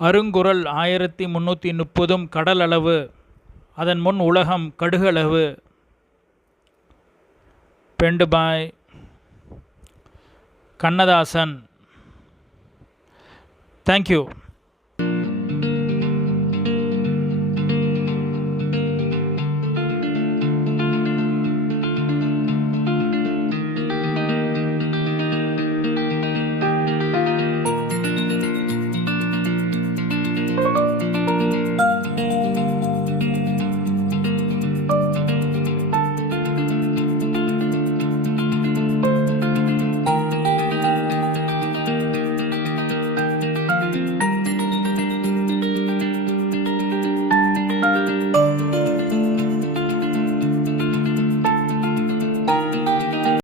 அருங்குரல் ஆயிரத்தி முந்நூற்றி முப்பதும் கடல் அளவு அதன் முன் உலகம் கடுகளவு. பெண்டுபாய். கண்ணதாசன். தேங்க்யூ